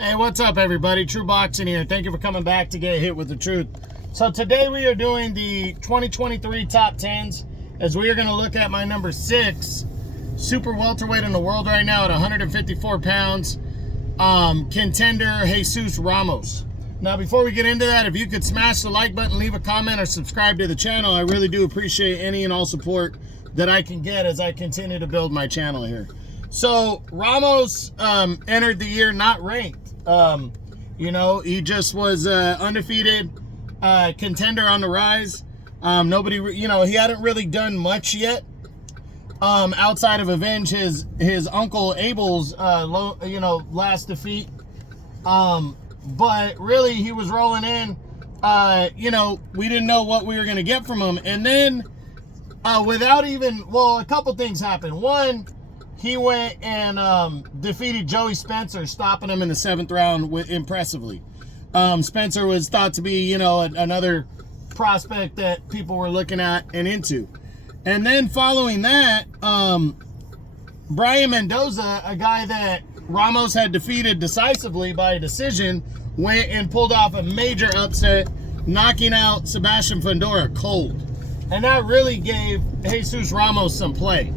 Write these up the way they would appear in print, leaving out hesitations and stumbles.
Hey, what's up, everybody? True Boxing here. Thank you for coming back to get hit with the truth. So today we are doing the 2023 top 10s, as we are going to look at my number 6 super welterweight in the world right now at 154 pounds, contender Jesus Ramos. Now, before we get into that, if you could smash the like button, leave a comment, or subscribe to the channel, I really do appreciate any and all support that I can get as I continue to build my channel here. So Ramos entered the year not ranked. He just was undefeated contender on the rise. He hadn't really done much yet outside of avenge his uncle Abel's last defeat. But really, he was rolling in. We didn't know what we were going to get from him. And then a couple things happened. One, he went and defeated Joey Spencer, stopping him in the 7th round impressively. Spencer was thought to be, another prospect that people were looking at and into. And then following that, Brian Mendoza, a guy that Ramos had defeated decisively by a decision, went and pulled off a major upset, knocking out Sebastian Fundora cold. And that really gave Jesus Ramos some play.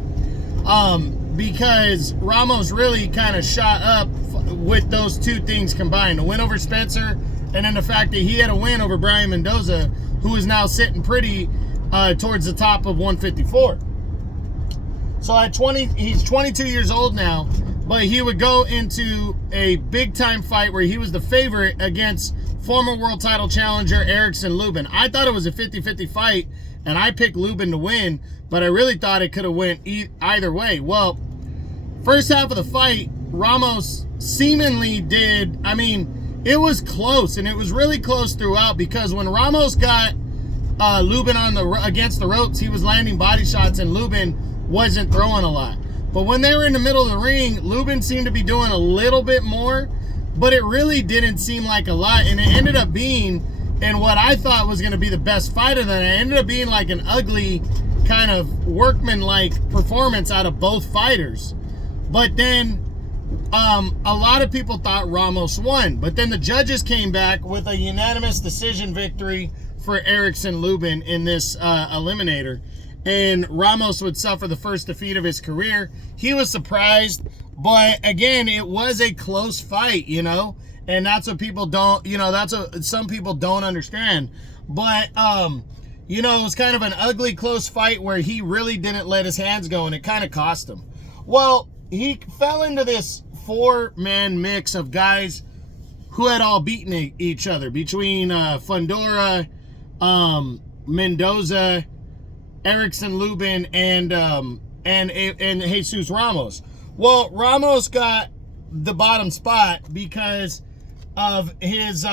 Because Ramos really kind of shot up with those two things combined. A win over Spencer, and then the fact that he had a win over Brian Mendoza, who is now sitting pretty towards the top of 154. So at 20, he's 22 years old now, but he would go into a big-time fight where he was the favorite against former world title challenger Erickson Lubin. I thought it was a 50-50 fight, and I picked Lubin to win, but I really thought it could have went either way. Well, first half of the fight, Ramos seemingly did, it was close, and it was really close throughout, because when Ramos got Lubin against the ropes, he was landing body shots, and Lubin wasn't throwing a lot. But when they were in the middle of the ring, Lubin seemed to be doing a little bit more, but it really didn't seem like a lot, and it ended up being, in what I thought was going to be the best fight of that, it ended up being like an ugly kind of workman-like performance out of both fighters. But then a lot of people thought Ramos won, but then the judges came back with a unanimous decision victory for Erickson Lubin in this eliminator, and Ramos would suffer the first defeat of his career. He was surprised, but again, it was a close fight, and that's what people don't, that's what some people don't understand. But it was kind of an ugly, close fight where he really didn't let his hands go, and it kind of cost him. Well, he fell into this 4-man mix of guys who had all beaten each other, between Fundora, Mendoza, Erickson Lubin, and Jesus Ramos. Well, Ramos got the bottom spot because of his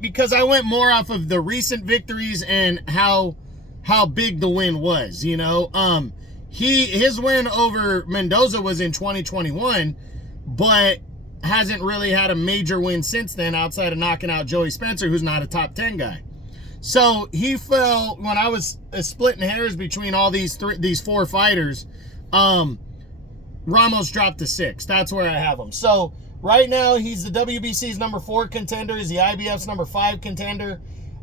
because I went more off of the recent victories and how big the win was. His win over Mendoza was in 2021, but hasn't really had a major win since then outside of knocking out Joey Spencer, who's not a top 10 guy. So he fell, when I was splitting hairs between all these 4 fighters, Ramos dropped to 6. That's where I have him. So right now, he's the WBC's number 4 contender. He's the IBF's number 5 contender.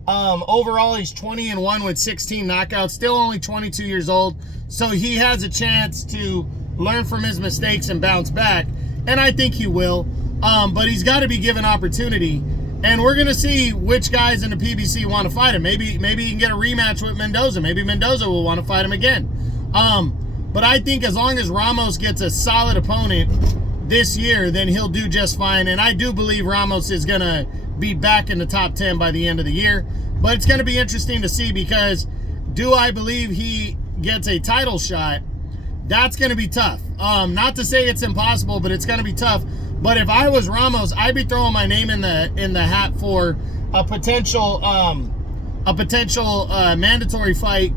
Overall, he's 20-1 with 16 knockouts. Still only 22 years old. So he has a chance to learn from his mistakes and bounce back. And I think he will. But he's got to be given opportunity. And we're going to see which guys in the PBC want to fight him. Maybe he can get a rematch with Mendoza. Maybe Mendoza will want to fight him again. But I think as long as Ramos gets a solid opponent this year, then he'll do just fine. And I do believe Ramos is going to be back in the top 10 by the end of the year. But it's going to be interesting to see, because do I believe he gets a title shot? That's going to be tough. Not to say it's impossible, but it's going to be tough. But if I was Ramos, I'd be throwing my name in the hat for a potential mandatory fight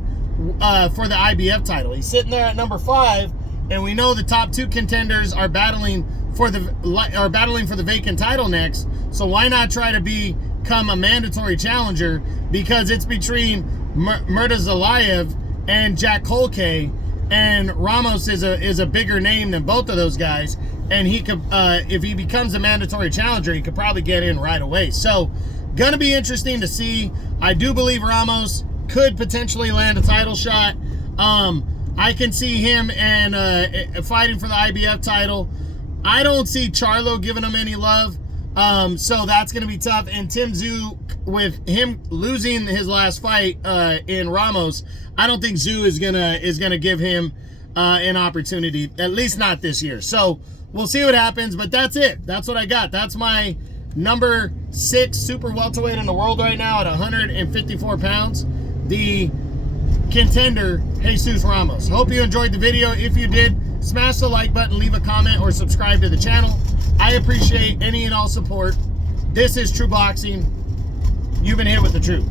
for the IBF title. He's sitting there at number 5, and we know the top 2 contenders are battling for the vacant title next. So why not try to become a mandatory challenger? Because it's between Murtazalayev and Jack Kolke, and Ramos is a bigger name than both of those guys, and he could, if he becomes a mandatory challenger, he could probably get in right away. So, gonna be interesting to see. I do believe Ramos could potentially land a title shot. I can see him and fighting for the IBF title. I don't see Charlo giving him any love. So that's going to be tough. And Tim Tszyu, with him losing his last fight in Ramos, I don't think Tszyu is gonna give him an opportunity, at least not this year. So we'll see what happens. But that's it. That's what I got. That's my number 6 super welterweight in the world right now at 154 pounds. The contender, Jesus Ramos. Hope you enjoyed the video. If you did, smash the like button, leave a comment, or subscribe to the channel. I appreciate any and all support. This is True Boxing. You've been hit with the truth.